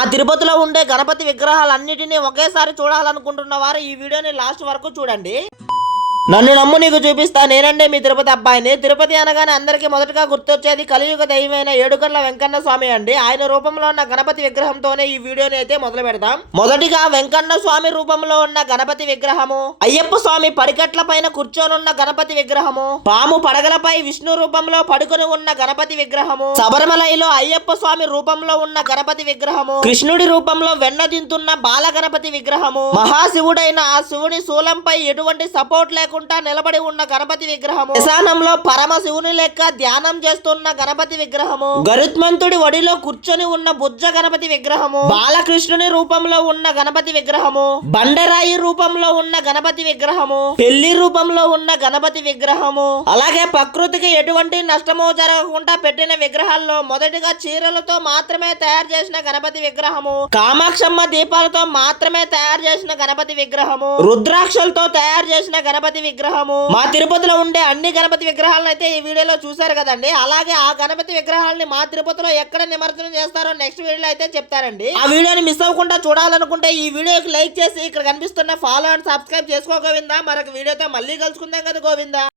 ఆ తిరుపతిలో ఉండే గణపతి విగ్రహాలన్నిటినీ ఒకేసారి చూడాలనుకుంటున్న వారు ఈ వీడియోని లాస్ట్ వరకు చూడండి. నన్ను నమ్ము నీకు చూపిస్తా, నేనంటే మీ తిరుపతి అబ్బాయిని. తిరుపతి అనగానే అందరికీ మొదటగా గుర్తొచ్చేది కలియుగ దైవమైన ఏడుగండ్ల వెంకన్న స్వామి అండి. ఆయన రూపంలో ఉన్న గణపతి విగ్రహంతోనే ఈ వీడియోని అయితే మొదలు పెడదాం. మొదటిగా వెంకన్న స్వామి రూపంలో ఉన్న గణపతి విగ్రహము, అయ్యప్ప స్వామి పడికట్ల పైన కూర్చొనున్న గణపతి విగ్రహము, పాము పడగలపై విష్ణు రూపంలో పడుకొని ఉన్న గణపతి విగ్రహము, శబరిమలలో అయ్యప్ప స్వామి రూపంలో ఉన్న గణపతి విగ్రహము, కృష్ణుడి రూపంలో వెన్న తింటున్న బాల గణపతి విగ్రహము, మహాశివుడైన ఆ శివుని శూలంపై ఎటువంటి సపోర్ట్ లేకుండా నిలబడి ఉన్న గణపతి విగ్రహము, శ్మశానంలో పరమశివుని లెక్క ధ్యానం చేస్తున్న గణపతి విగ్రహము, గరుత్మంతుడి ఒడిలో కూర్చొని ఉన్న బుజ్జ గణపతి విగ్రహము, బాలకృష్ణుని రూపంలో ఉన్న గణపతి విగ్రహము, బండరాయి రూపంలో ఉన్న గణపతి విగ్రహము, పెళ్లి రూపంలో ఉన్న గణపతి విగ్రహము, అలాగే ప్రకృతికి ఎటువంటి నష్టము జరగకుండా పెట్టిన విగ్రహాల్లో మొదటిగా చీరలతో మాత్రమే తయారు చేసిన గణపతి విగ్రహము, కామాక్షమ్మ దీపాలతో మాత్రమే తయారు చేసిన గణపతి విగ్రహము, రుద్రాక్షలతో తయారు చేసిన గణపతి విగ్రహము. మా తిరుపతిలో ఉండే అన్ని గణపతి విగ్రహాలను అయితే ఈ వీడియోలో చూసారు కదండి. అలాగే ఆ గణపతి విగ్రహాలని మా తిరుపతిలో ఎక్కడ నిమజ్జనం చేస్తారో నెక్స్ట్ వీడియోలో అయితే చెప్తారండి. ఆ వీడియోని మిస్ అవ్వకుండా చూడాలనుకుంటే ఈ వీడియోకి లైక్ చేసి ఇక్కడ కనిపిస్తున్న ఫాలో అండ్ సబ్స్క్రైబ్ చేసుకో గోవిందా. మరొక వీడియోతో మళ్ళీ కలుసుకుందాం కదా గోవిందా.